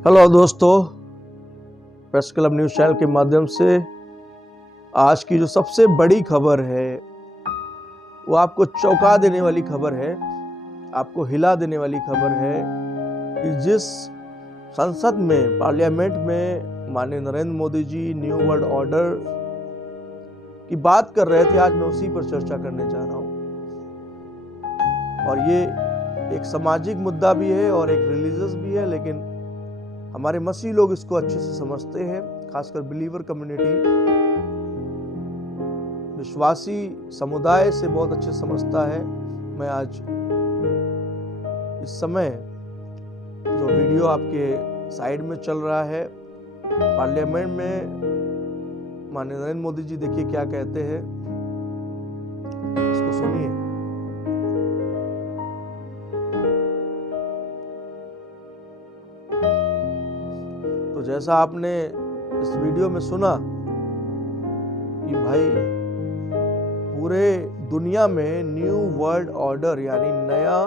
Hello दोस्तों, press club news channel के माध्यम से आज की जो सबसे बड़ी खबर है वो आपको चौंका देने वाली खबर है, आपको हिला देने वाली खबर है कि जिस संसद में, पार्लियामेंट में माननीय Narendra Modi ji new world order की बात कर रहे थे, आज मैं उसी पर चर्चा करने जा रहा हूं। और ये एक सामाजिक मुद्दा भी है और एक रिलीजियस भी है, लेकिन हमारे मसीह लोग इसको अच्छे से समझते हैं, खासकर बिलीवर कम्युनिटी, विश्वासी समुदाय से बहुत अच्छे समझता है। मैं आज इस समय जो वीडियो आपके साइड में चल रहा है, पार्लियामेंट में माननीय नरेंद्र मोदी जी देखिए क्या कहते हैं, इसको सुनिए। तो जैसा आपने इस वीडियो में सुना कि भाई पूरे दुनिया में न्यू वर्ल्ड ऑर्डर यानी नया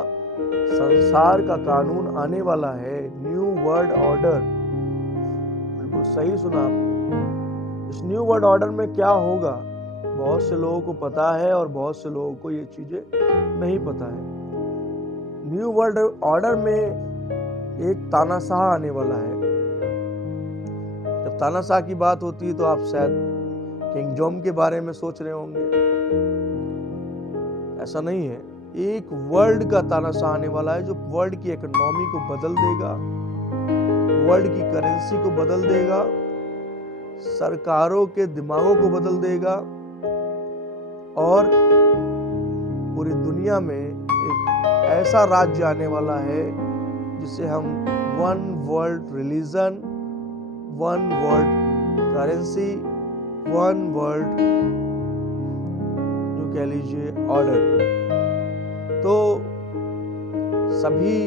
संसार का कानून आने वाला है। न्यू वर्ल्ड ऑर्डर, बिल्कुल सही सुना आपने। इस न्यू वर्ल्ड ऑर्डर में क्या होगा बहुत से लोगों को पता है और बहुत से लोगों को ये चीजें नहीं पता है। न्यू वर्ल्ड ऑर्डर में एक तानाशाह आने वाला है। जब तानाशाह की बात होती है तो आप शायद किंग जॉन के बारे में सोच रहे होंगे, ऐसा नहीं है। एक वर्ल्ड का तानाशाह आने वाला है जो वर्ल्ड की इकोनॉमी को बदल देगा, वर्ल्ड की करेंसी को बदल देगा, सरकारों के दिमागों को बदल देगा और पूरी दुनिया में एक ऐसा राज्य आने वाला है जिसे हम one world religion, one world currency, one world जो कह लीजिए ऑर्डर। तो सभी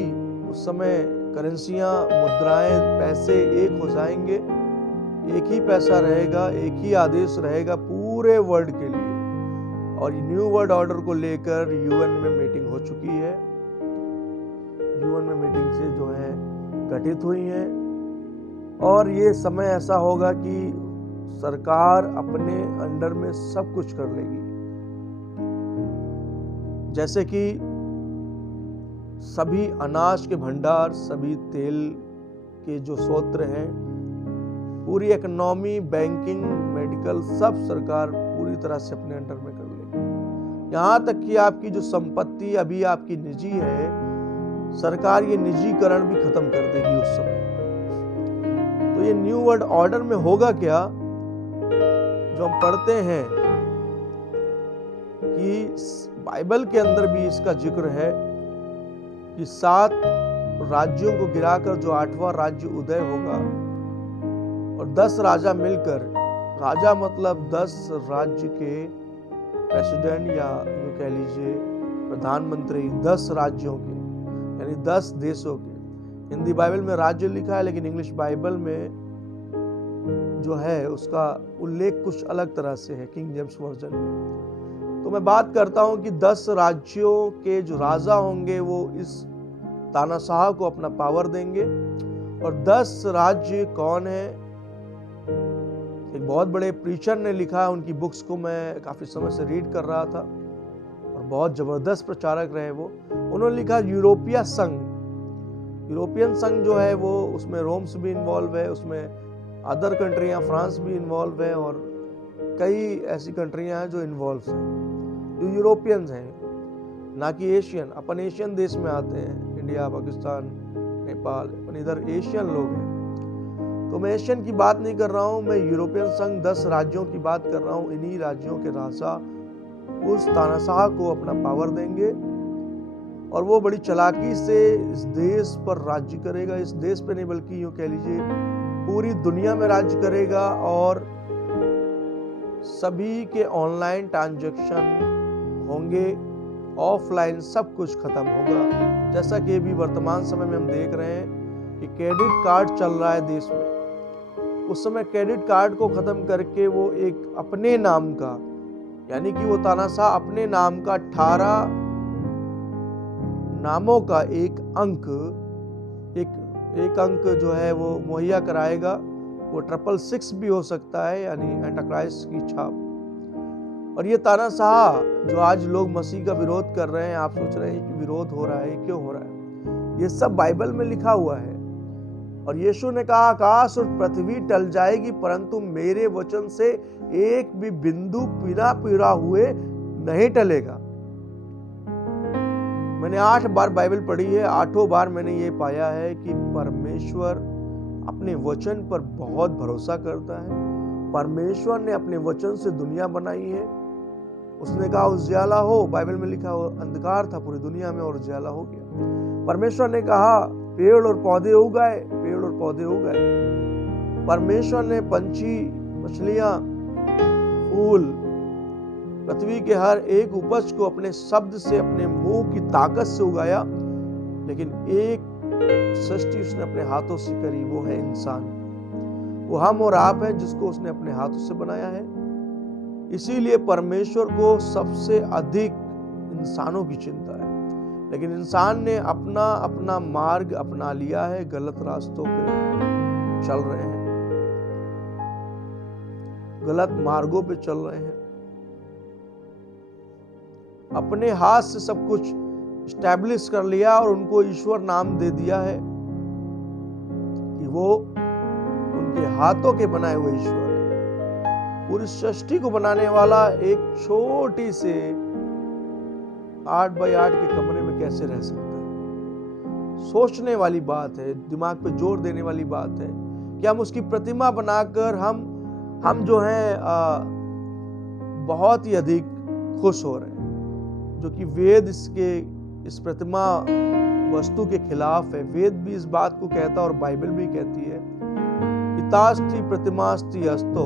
उस समय करेंसियां, मुद्राएं, पैसे एक हो जाएंगे, एक ही पैसा रहेगा, एक ही आदेश रहेगा पूरे वर्ल्ड के लिए। और न्यू वर्ल्ड ऑर्डर को लेकर यूएन में मीटिंग हो चुकी है। यूएन में मीटिंग से जो है गठित हुई है और ये समय ऐसा होगा कि सरकार अपने अंडर में सब कुछ कर लेगी। जैसे कि सभी अनाज के भंडार, सभी तेल के जो स्रोत हैं, पूरी इकोनॉमी, बैंकिंग, मेडिकल, सब सरकार पूरी तरह से अपने अंडर में कर लेगी। यहां तक कि आपकी जो संपत्ति अभी आपकी निजी है, सरकार ये निजीकरण भी खत्म कर देगी उस समय। तो ये न्यू वर्ल्ड ऑर्डर में होगा क्या, जो हम पढ़ते हैं कि बाइबल के अंदर भी इसका जिक्र है कि 7 राज्यों को गिराकर जो 8वां राज्य उदय होगा और 10 राजा मिलकर, राजा मतलब 10 राज्य के प्रेसिडेंट या यूं कह लीजिए प्रधानमंत्री, 10 राज्यों के यानी 10 देशों के। हिंदी बाइबल में राज्य लिखा है, लेकिन इंग्लिश बाइबल में जो है उसका उल्लेख कुछ अलग तरह से है, किंग जेम्स वर्जन में। तो मैं बात करता हूं कि 10 राज्यों के जो राजा होंगे वो इस तानाशाह को अपना पावर देंगे। और 10 राज्य कौन है, एक बहुत बड़े प्रीचर ने लिखा है, उनकी बुक्स को मैं काफी समय से रीड कर रहा था और बहुत जबरदस्त प्रचारक रहे वो। उन्होंने लिखा यूरोपीय संघ। यूरोपियन संघ जो है वो, उसमें रोम्स भी इन्वॉल्व है, उसमें अदर कंट्रियां, फ्रांस भी इन्वॉल्व है और कई ऐसी कंट्रियां हैं जो इन्वॉल्व हैं, जो यूरोपियंस हैं, ना कि एशियन। अपन एशियन देश में आते हैं, इंडिया, पाकिस्तान, नेपाल, अपन इधर एशियन लोग हैं। तो मैं एशियन की बात नहीं कर रहा हूं, मैं यूरोपियन संघ 10 राज्यों की बात कर रहा हूं। इन्हीं राज्यों के राजा उस तानाशाह को अपना पावर देंगे और वो बड़ी चालाकी से इस देश पर राज्य करेगा। इस देश पे नहीं बल्कि यूं कह लीजिए पूरी दुनिया में राज्य करेगा और सभी के ऑनलाइन ट्रांजैक्शन होंगे, ऑफलाइन सब कुछ खत्म होगा। जैसा कि अभी वर्तमान समय में हम देख रहे हैं कि क्रेडिट कार्ड चल रहा है देश में, उस समय क्रेडिट कार्ड को खत्म करके वो एक अपने नाम का, यानी कि वो तानाशाह अपने नाम का 18 नामों का एक अंक, एक अंक जो है वो मुहैया कराएगा, वो 666 भी हो सकता है, यानी एंटाक्राइस्ट की छाप। और ये तानाशाह जो आज लोग मसीह का विरोध कर रहे हैं, आप सोच रहे हैं कि विरोध हो रहा है, क्यों हो रहा है? ये सब बाइबल में लिखा हुआ है। और यीशु ने कहा, आकाश और पृथ्वी टल जाएगी परंतु मेरे वचन से एक भी बिंदु बिना पूरा हुए नहीं टलेगा। मैंने 8 बार बाइबल पढ़ी है, 8 बार मैंने ये पाया है कि परमेश्वर अपने वचन पर बहुत भरोसा करता है। परमेश्वर ने अपने वचन से दुनिया बनाई है। उसने कहा उजियाला हो, बाइबल में लिखा हो, अंधकार था पूरी दुनिया में और उजियाला हो गया। परमेश्वर ने कहा पेड़ और पौधे उगाए, पेड़ और पौधे उगाए। परमेश्वर ने पंछी, मछलियां, फूल, पृथ्वी के हर एक उपज को अपने शब्द से, अपने मुंह की ताकत से उगाया। लेकिन एक सृष्टि उसने अपने हाथों से करी, वो है इंसान। वो हम और आप हैं जिसको उसने अपने हाथों से बनाया है। इसीलिए परमेश्वर को सबसे अधिक इंसानों की चिंता है। लेकिन इंसान ने अपना अपना मार्ग अपना लिया है, गलत रास्तों पे चल रहे हैं, गलत मार्गों पे चल रहे हैं। अपने हाथ से सब कुछ एस्टैब्लिश कर लिया और उनको ईश्वर नाम दे दिया है कि वो उनके हाथों के बनाए हुए ईश्वर है। पूरी सृष्टि को बनाने वाला एक छोटी से 8 बाई 8 के कमरे में कैसे रह सकता है? सोचने वाली बात है, दिमाग पे जोर देने वाली बात है कि हम उसकी प्रतिमा बनाकर हम जो है बहुत ही अधिक खुश हो रहे हैं, जो कि वेद इस प्रतिमा वस्तु के खिलाफ है। वेद भी इस बात को कहता है और बाइबल भी कहती है, तास्ति प्रतिमास्ति अस्तो।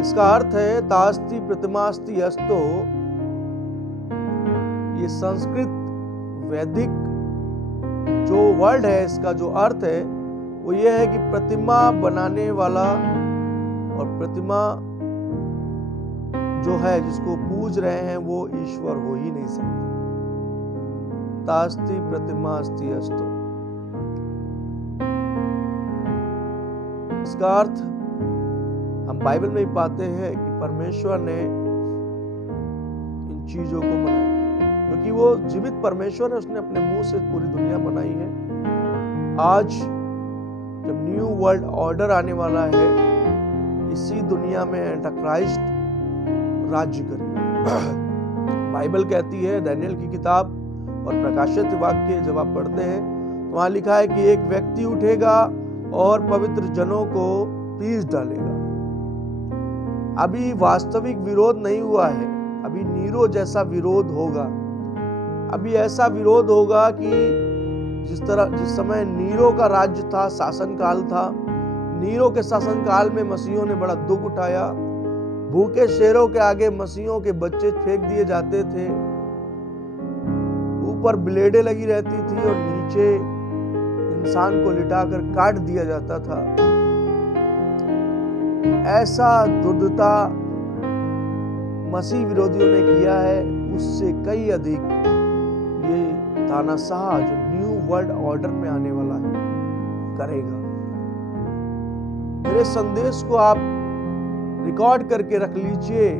इसका अर्थ है तास्ति प्रतिमास्ति अस्तो। ये संस्कृत वैदिक जो वर्ड है, इसका जो अर्थ है वो ये है कि प्रतिमा बनाने वाला और प्रतिमा जो है जिसको पूज रहे हैं वो ईश्वर हो ही नहीं सकते। तास्ति प्रतिमास्ति अस्तो, इसका अर्थ हम बाइबल में ही पाते हैं कि परमेश्वर ने इन चीजों को बनाया, क्योंकि वो जीवित परमेश्वर है। उसने अपने मुंह से पूरी दुनिया बनाई है। आज जब न्यू वर्ल्ड ऑर्डर आने वाला है, इसी दुनिया में एंटाक्राइस्ट राज्य करेगा। बाइबल कहती है, दानियल की किताब और प्रकाशित वाक्य जब आप पढ़ते हैं तो वहां लिखा है कि एक व्यक्ति उठेगा और पवित्र जनों को पीस डालेगा। अभी वास्तविक विरोध नहीं हुआ है, अभी नीरो जैसा विरोध होगा। अभी ऐसा विरोध होगा कि जिस समय नीरो का राज्य था, शासन काल था, नीरो के शासन काल में मसीहों ने बड़ा दुख उठाया। भूखे शेरों के आगे मसीहों के बच्चे फेंक दिए जाते थे, ऊपर ब्लेडें लगी रहती थी और नीचे इंसान को लिटाकर काट दिया जाता था। ऐसा दुर्दता मसीह विरोधियों ने किया है, उससे कई अधिक ये तानाशाह जो न्यू वर्ल्ड ऑर्डर में आने वाला है करेगा। मेरे संदेश को आप रिकॉर्ड करके रख लीजिए,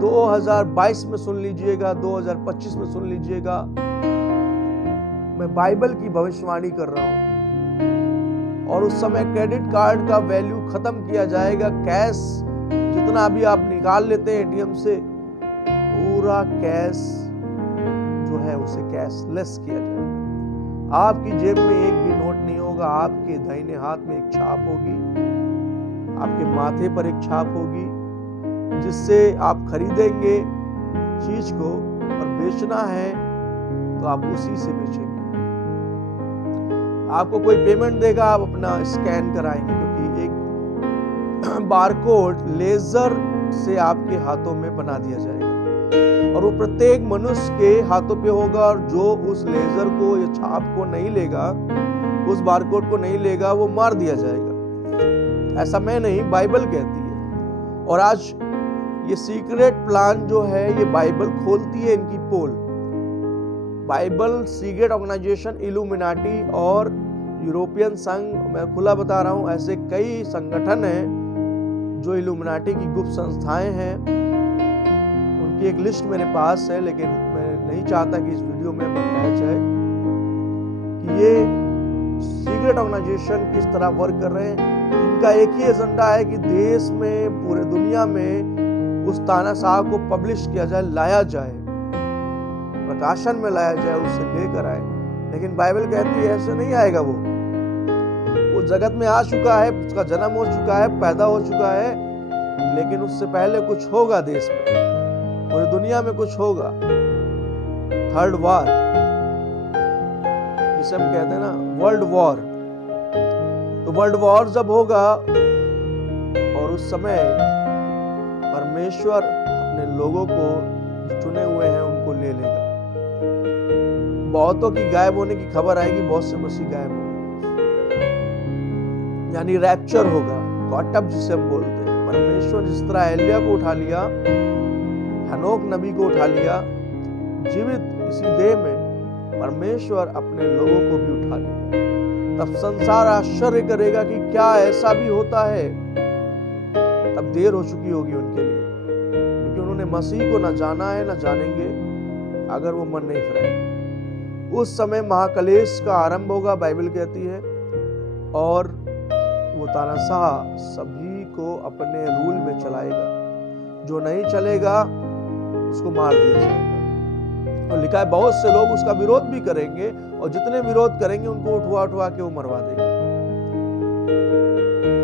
2022 में सुन लीजिएगा, 2025 में सुन लीजिएगा। मैं बाइबल की भविष्यवाणी कर रहा हूं। और उस समय क्रेडिट कार्ड का वैल्यू खत्म किया जाएगा। कैश जितना अभी आप निकाल लेते हैं एटीएम से, पूरा कैश जो है उसे कैशलेस किया जाएगा। आपकी जेब में एक भी नोट नहीं होगा। आपके दाहिने हाथ में एक छाप होगी, आपके माथे पर एक छाप होगी, जिससे आप खरीदेंगे चीज को और बेचना है तो आप उसी से बेचेंगे। आपको कोई पेमेंट देगा, आप अपना स्कैन कराएंगे, क्योंकि एक बारकोड लेजर से आपके हाथों में बना दिया जाएगा और वो प्रत्येक मनुष्य के हाथों पे होगा। और जो उस लेजर को या छाप को नहीं लेगा, उस बारकोड को नहीं लेगा, वो मार दिया जाएगा। ऐसा मैं नहीं, बाइबल कहती है। और आज ये सीक्रेट प्लान जो है, ये बाइबल खोलती है इनकी पोल बाइबल, सीगेट ऑर्गेनाइजेशन, इल्यूमिनाटी और यूरोपियन संघ, मैं खुला बता रहा हूं, ऐसे कई संगठन हैं जो इल्यूमिनाटी की गुप्त संस्थाएं हैं। उनकी एक लिस्ट मेरे पास है, लेकिन मैं नहीं चाहता कि इस वीडियो में बताया जाए कि ये सीक्रेट ऑर्गेनाइजेशन किस तरह वर्क कर रहे हैं। इनका एक ही एजेंडा है कि देश में, पूरे दुनिया में उस तानाशाह को पब्लिश किया जाए, लाया जाए, प्रकाशन में लाया जाए, उससे लेकर आए। लेकिन बाइबल कहती है ऐसे नहीं आएगा। वो जगत में आ चुका है, उसका जन्म हो चुका है, पैदा हो चुका है, लेकिन उससे पहले कुछ होगा देश में, पूरी दुनिया में कुछ होगा। थर्ड वॉर, जिसे हम कहते हैं ना वर्ल्ड वॉर। तो वर्ल्ड वॉर जब होगा और उस समय परमेश्वर अपने लोगों को जो चुने हुए हैं उनको ले लेगा। बहुतों की गायब होने की खबर आएगी, बहुत से मसीह गायब होंगे, यानी रैप्चर होगा, कॉट अप जिसे हम बोलते हैं। परमेश्वर जिस तरह एलिया को उठा लिया, हनोक नबी को उठा लिया जीवित इसी देह में, परमेश्वर अपने लोगों को भी उठा लेगा। तब संसार आश्चर्य करेगा कि क्या ऐसा भी होता है। तब देर हो चुकी होगी उनके लिए, क्योंकि उन्होंने मसीह को न जाना है, न जानेंगे अगर वो मन नहीं फिराए। उस समय महाकलेश का आरंभ होगा, बाइबल कहती है, और वो तानाशाह सभी को अपने रूल में चलाएगा। जो नहीं चलेगा उसको मार दिया जाएगा। और लिखा है बहुत से लोग उसका विरोध भी करेंगे, और जितने विरोध करेंगे उनको उठवा के वो मरवा देगा।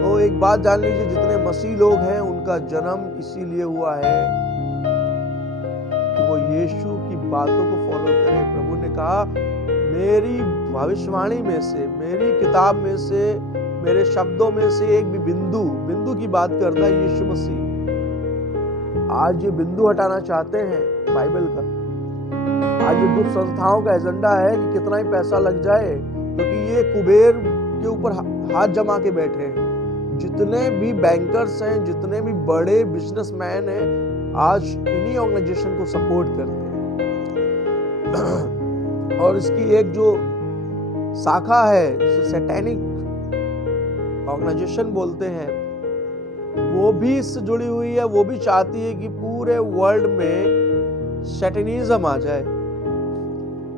तो एक बात जान लीजिए, जितने मसीह लोग हैं उनका जन्म इसीलिए हुआ है कि वो यीशु की बातों को फॉलो करें। प्रभु ने कहा मेरी भविष्यवाणी में से, मेरी किताब में से, मेरे शब्दों में से एक भी बिंदु की बात करता है यीशु मसीह। आज ये बिंदु हटाना चाहते हैं बाइबल का। आज ये गुप्त संस्थाओं का एजेंडा है कि कितना ही पैसा लग जाए, क्योंकि ये कुबेर के ऊपर हाथ जमा के बैठे हैं। जितने भी बैंकर्स हैं, जितने भी बड़े बिजनेसमैन हैं, आज इन्हीं ऑर्गेनाइजेशन को सपोर्ट करते हैं। और इसकी एक जो शाखा है जिसे सैटेनिक ऑर्गेनाइजेशन बोलते हैं, वो भी इससे जुड़ी हुई है। वो भी चाहती है कि पूरे वर्ल्ड में सैटेनिज्म आ जाए,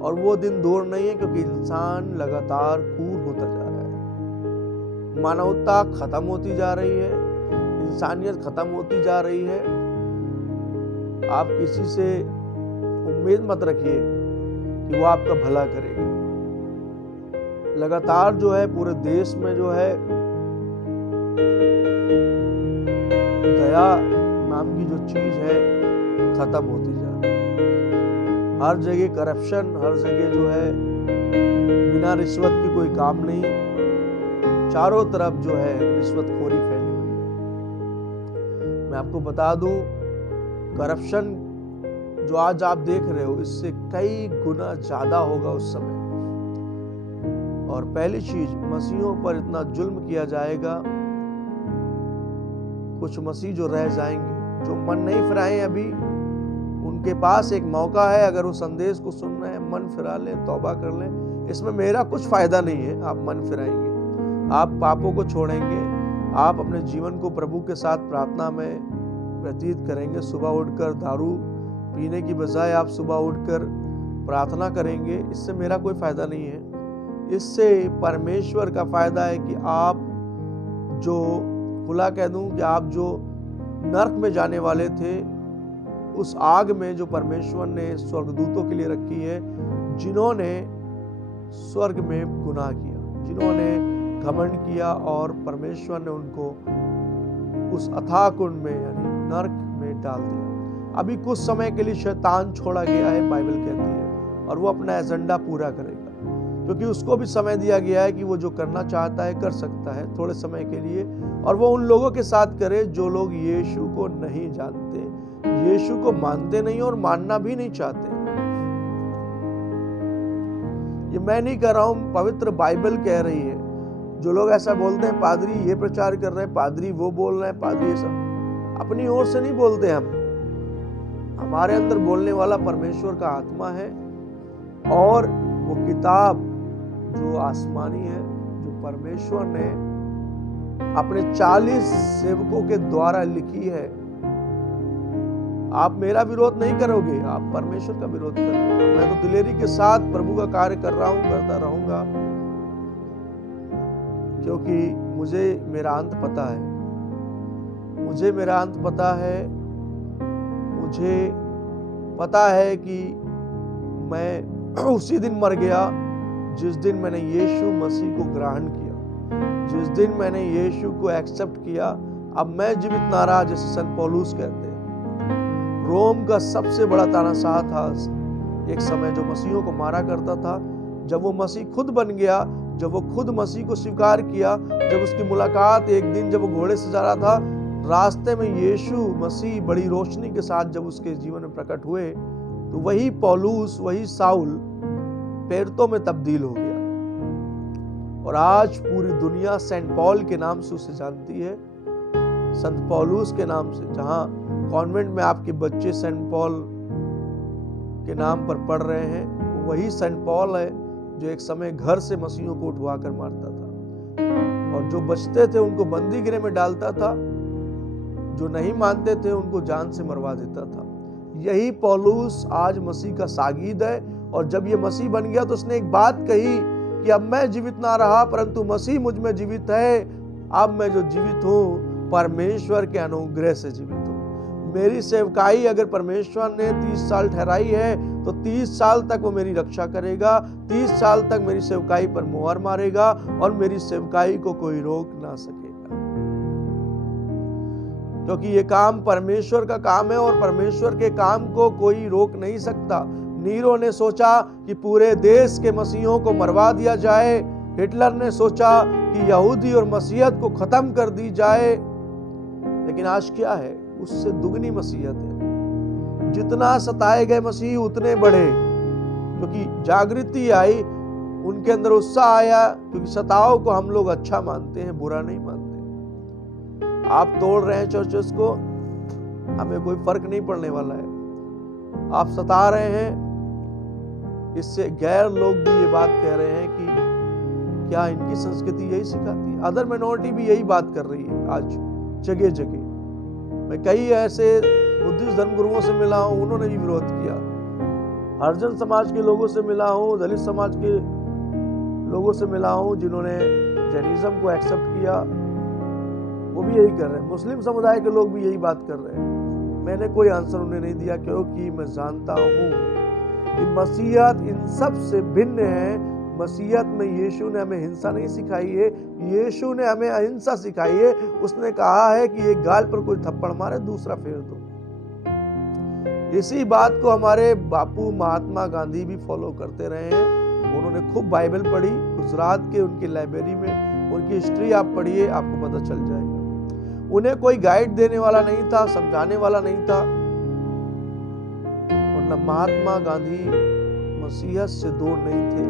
और वो दिन दूर नहीं है, क्योंकि इंसान लगातार क्रूर होता जा रहा है। मानवता खत्म होती जा रही है, इंसानियत खत्म होती जा रही है। आप किसी से उम्मीद मत रखिए कि वो आपका भला करेगा। लगातार जो है पूरे देश में जो है दया नाम की जो चीज है खत्म होती जा रही है। हर जगह करप्शन, हर जगह जो है बिना रिश्वत की कोई काम नहीं, चारों तरफ जो है रिश्वतखोरी फैली हुई है। मैं आपको बता दूं, करप्शन जो आज आप देख रहे हो, इससे कई गुना ज्यादा होगा उस समय। और पहली चीज, मसीहों पर इतना जुल्म किया जाएगा, कुछ मसीह जो रह जाएंगे, जो मन नहीं फिराए अभी, उनके पास एक मौका है। अगर वो संदेश को सुन रहे हैं, मन फिरा लें, तौबा कर लें। इसमें मेरा कुछ फायदा नहीं है। आप मन फिराएंगे, आप पापों को छोड़ेंगे, आप अपने जीवन को प्रभु के साथ प्रार्थना में व्यतीत करेंगे। सुबह उठकर दारू पीने की बजाय आप सुबह उठकर प्रार्थना करेंगे। इससे मेरा कोई फायदा नहीं है। इससे परमेश्वर का फायदा है कि आप जो, खुला कह दूं कि आप जो नरक में जाने वाले थे, उस आग में जो परमेश्वर ने स्वर्गदूतों के लिए रखी है, जिन्होंने स्वर्ग में गुनाह किया, जिन्होंने घमंड किया, और परमेश्वर ने उनको उस अथाह कुंड में यानी नरक में डाल दिया। अभी कुछ समय के लिए शैतान छोड़ा गया है, बाइबल कहती है, और वो अपना एजेंडा पूरा करेगा, क्योंकि उसको भी समय दिया गया है कि वो जो करना चाहता है कर सकता है थोड़े समय के लिए, और वो उन लोगों के साथ करे जो लोग यीशु को नहीं जानते, यीशु को मानते नहीं और मानना भी नहीं चाहते। ये मैं नहीं कह रहा हूं, पवित्र बाइबल कह रही है। जो लोग ऐसा बोलते हैं, पादरी ये प्रचार कर रहे हैं, पादरी वो बोल रहे हैं, पादरी ये सब, अपनी ओर से नहीं बोलते हम। हमारे अंदर बोलने वाला परमेश्वर का आत्मा है, और वो किताब जो आसमानी है, जो परमेश्वर ने अपने 40 सेवकों के द्वारा लिखी है, आप मेरा विरोध नहीं करोगे, आप परमेश्वर का विरोध करोगे। मैं तो दिलेरी के साथ प्रभु का कार्य कर रहा हूं, करता रहूंगा, क्योंकि मुझे मेरा अंत पता है। मुझे मेरा अंत पता है। मुझे पता है कि मैं उसी दिन मर गया जिस दिन मैंने यीशु मसीह को ग्रहण किया, जिस दिन मैंने यीशु को एक्सेप्ट किया। अब मैं जीवित ना रहा, जैसे संत पौलुस कहते हैं। रोम का सबसे बड़ा तानाशाह था एक समय, जो मसीहों को मारा करता था। जब वो मसीह खुद बन गया, जब वो खुद मसीह को स्वीकार किया, जब उसकी मुलाकात एक दिन जब वो घोड़े से जा रहा था, रास्ते में यीशु मसीह बड़ी रोशनी के साथ जब उसके जीवन में प्रकट हुए, तो वही पौलुस, वही साउल पेरतों में तब्दील हो गया। और आज पूरी दुनिया सेंट पॉल के नाम से उसे जानती है, संत पौलुस के नाम से। जहां कॉन्वेंट में आपके बच्चे सेंट पॉल के नाम पर पढ़ रहे हैं, वही सेंट पॉल है जो एक समय घर से मसीहों को उठवा कर मारता था, और जो बचते थे उनको बंदी गृह में डालता था, जो नहीं मानते थे उनको जान से मरवा देता था। यही पौलुस आज मसीह का सागीद है। और जब ये मसीह बन गया तो उसने एक बात कही कि अब मैं जीवित ना रहा, परंतु मसीह मुझ में जीवित है। अब मैं जो जीवित हूं, परमेश्वर के अनुग्रह से जीवित हूं। मेरी सेवकाई अगर परमेश्वर ने 30 साल ठहराई है, तो 30 साल तक वो मेरी रक्षा करेगा। 30 साल तक मेरी सेवकाई पर मोहर मारेगा, और मेरी सेवकाई को कोई रोक ना सकेगा, क्योंकि ये काम परमेश्वर का काम है, और परमेश्वर के काम को कोई रोक नहीं सकता। नीरो ने सोचा कि पूरे देश के मसीहों को मरवा दिया जाए। हिटलर ने सोचा कि यहूदी और मसीहत को खत्म कर दी जाए। लेकिन आज क्या है? उससे दुगनी मसीहत है। जितना सताए गए मसीह उतने बढ़े, क्योंकि जागृति आई, उनके अंदर उत्साह आया, क्योंकि सताओ को हम लोग अच्छा मानते हैं, बुरा नहीं मानते। आप तोड़ रहे हैं चर्चेस को, हमें कोई फर्क नहीं पड़ने वाला है। आप सता रहे हैं, इससे गैर लोग भी ये बात कह रहे हैं कि क्या इनकी संस्कृति यही सिखाती है? अदर माइनॉरिटी भी यही बात कर रही है आज जगह जगह। मैं कई ऐसे बुद्धिस्ट धर्मगुरुओं से मिला हूं, उन्होंने भी विरोध किया। हरिजन समाज के लोगों से मिला हूं, दलित समाज के लोगों से मिला हूं, जिन्होंने जैनिज्म को एक्सेप्ट किया, वो भी यही कर रहे हैं। मुस्लिम समुदाय के लोग भी यही बात कर रहे हैं। मैंने कोई आंसर उन्हें नहीं दिया, क्योंकि मैं जानता हूं कि मसीहत इन सब से भिन्न है। मसीहत में यीशु ने हमें हिंसा नहीं सिखाई है, यीशु ने हमें अहिंसा सिखाई है। उसने कहा है कि एक गाल पर कोई थप्पड़ मारे, दूसरा फेर दो। इसी बात को हमारे बापू महात्मा गांधी भी फॉलो करते रहे हैं। उन्होंने खूब बाइबल पढ़ी, गुजरात के उनकी लाइब्रेरी में उनकी हिस्ट्री आप पढ़िए, आपको पता चल जाएगा। उन्हें कोई गाइड देने वाला नहीं था, समझाने वाला नहीं था। महात्मा गांधी मसीहत से दूर नहीं थे,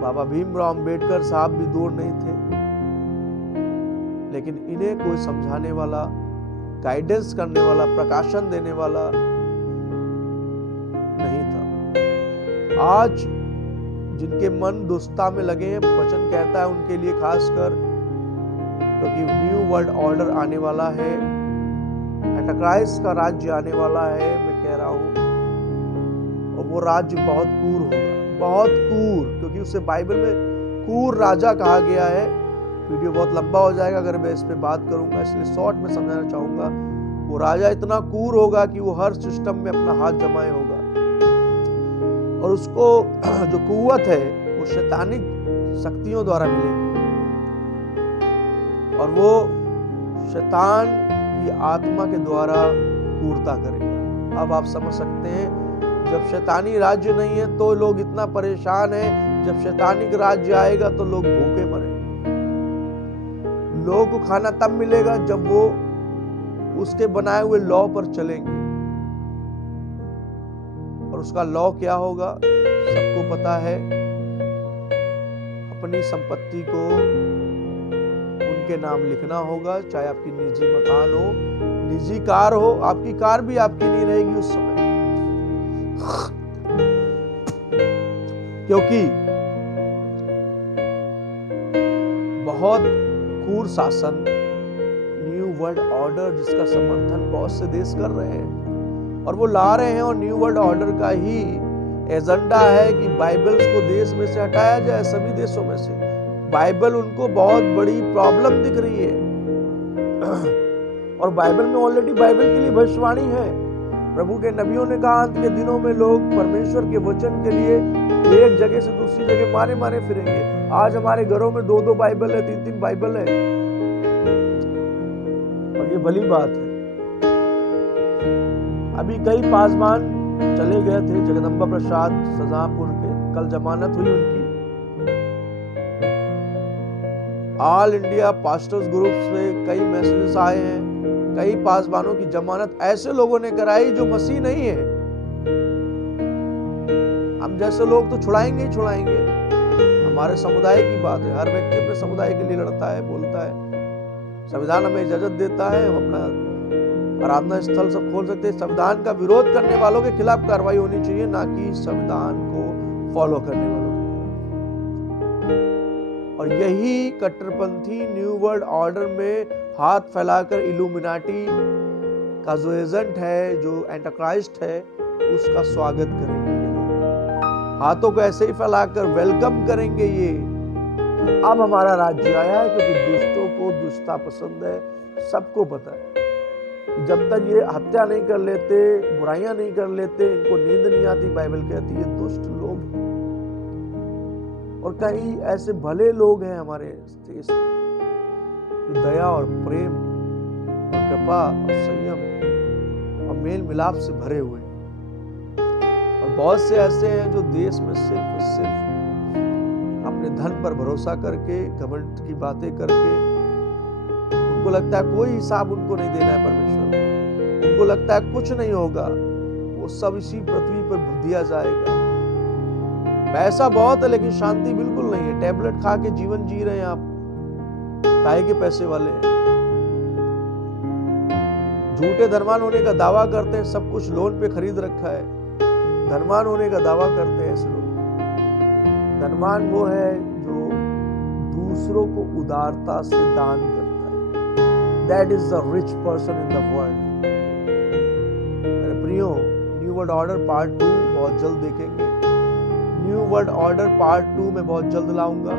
बाबा भीमराव अंबेडकर साहब भी दूर नहीं थे, लेकिन इन्हें कोई समझाने वाला, गाइडेंस करने वाला, प्रकाशन देने वाला नहीं था। आज जिनके मन दुष्टता में लगे हैं, वचन कहता है उनके लिए खासकर, क्योंकि न्यू वर्ल्ड ऑर्डर आने वाला है, एंटाक्राइस्ट का राज्य आने वाला है, मैं कह रहा हूं। और वो राज्य बहुत क्रूर होगा, बहुत क्रूर, क्योंकि उसे बाइबल में क्रूर राजा कहा गया है। वीडियो बहुत लंबा हो जाएगा अगर मैं इस पे बात करूंगा, इसलिए शॉर्ट में समझाना चाहूंगा। वो राजा इतना क्रूर होगा कि वो हर सिस्टम में अपना हाथ जमाए होगा, और उसको जो कुव्वत है वो शैतानिक शक्तियों द्वारा मिलेगी, और वो शैतान की आत्मा के द्वारा क्रूरता करेगा। अब आप समझ सकते हैं, जब शैतानी राज्य नहीं है तो लोग इतना परेशान हैं, जब शैतानिक राज्य आएगा तो लोग भूखे मरेंगे। लोगों को खाना तब मिलेगा जब वो उसके बनाए हुए लॉ पर चलेंगे। और उसका लॉ क्या होगा सबको पता है। अपनी संपत्ति को उनके नाम लिखना होगा, चाहे आपकी निजी मकान हो, निजी कार हो। आपकी कार भी आपकी नहीं रहेगी उस समय। क्योंकि बहुत क्रूर शासन, न्यू वर्ल्ड ऑर्डर जिसका समर्थन बहुत से देश कर रहे हैं और वो ला रहे हैं, और न्यू वर्ल्ड ऑर्डर का ही एजेंडा है कि बाइबल्स को देश में से हटाया जाए, सभी देशों में से। बाइबल उनको बहुत बड़ी प्रॉब्लम दिख रही है और बाइबल में ऑलरेडी बाइबल के लिए भविष्यवाणी है। प्रभु के नबियों ने कहा अंत के दिनों में लोग परमेश्वर के वचन के लिए एक जगह से दूसरी जगह मारे मारे फिरेंगे। आज हमारे घरों में 2-2 बाइबल है, 3-3 बाइबल है, और ये भली बात है। अभी कई पासवान चले गए थे, जगदम्बा प्रसाद शाहजहांपुर के, कल जमानत हुई उनकी। ऑल इंडिया पास्टर्स ग्रुप से कई मैसेजेस आए हैं, कई पासवानों की जमानत ऐसे लोगों ने कराई जो मसीह नहीं है। हम जैसे लोग तो छुड़ाएंगे ही छुड़ाएंगे। हमारे समुदाय की बात है, हर व्यक्ति अपने समुदाय के लिए लड़ता है, बोलता है। संविधान हमें इजाजत देता है, हम अपना आराधना स्थल सब खोल सकते हैं। संविधान का विरोध करने वालों के खिलाफ कार्रवाई होनी चाहिए, ना कि संविधान को फॉलो करने वालों के खिलाफ। और यही कट्टरपंथी न्यू वर्ल्ड ऑर्डर में हाथ फैलाकर इल्यूमिनाटी का जो एजेंट है, जो एंटाक्राइस्ट है, उसका स्वागत करेंगे। हाथों को ऐसे ही फैलाकर वेलकम करेंगे ये, अब हमारा राज्य आया है, क्योंकि दुष्टों को दुष्टता पसंद है। सबको पता है जब तक ये हत्या नहीं कर लेते, बुराइयां नहीं कर लेते, इनको नींद नहीं आती। बाइबल कहती है दुष्ट लोग हैं। और कई ऐसे भले लोग हैं हमारे देश में जो दया और प्रेम और कृपा और संयम और मेल मिलाप से भरे हुए हैं। और बहुत से ऐसे हैं जो देश में सिर्फ अपने धन पर भरोसा करके, घमंड की बातें करके, उनको लगता है कोई हिसाब उनको नहीं देना है परमेश्वर को, उनको लगता है कुछ नहीं होगा, वो सब इसी पृथ्वी पर दिया जाएगा। पैसा बहुत है लेकिन शांति बिल्कुल नहीं है। टैबलेट खा के जीवन जी रहे हैं आप, काहे के पैसे वाले हैं। झूठे धनवान होने का दावा करते हैं, सब कुछ लोन पे खरीद रखा है, धनवान होने का दावा करते हैं ऐसे लोग। धनवान वो है जो दूसरों को उदारता से दान करता है। That is the rich person in the world। मेरे प्रियो, न्यू वर्ल्ड ऑर्डर पार्ट 2 बहुत जल्द देखेंगे। न्यू वर्ल्ड ऑर्डर पार्ट 2 में बहुत जल्द लाऊंगा।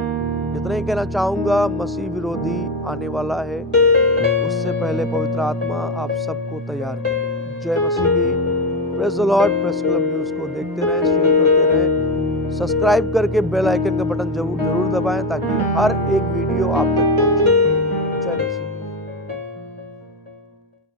इतना ही कहना चाहूंगा, मसीह विरोधी आने वाला है, उससे पहले पवित्र आत्मा आप सबको तैयार करे। जय मसीह की। Praise the Lord. Press club news को देखते रहें, शेयर करते रहें, सब्सक्राइब करके बेल आइकन का बटन जरूर दबाएं ताकि हर एक वीडियो आप तक पहुंचे। जय मसीह।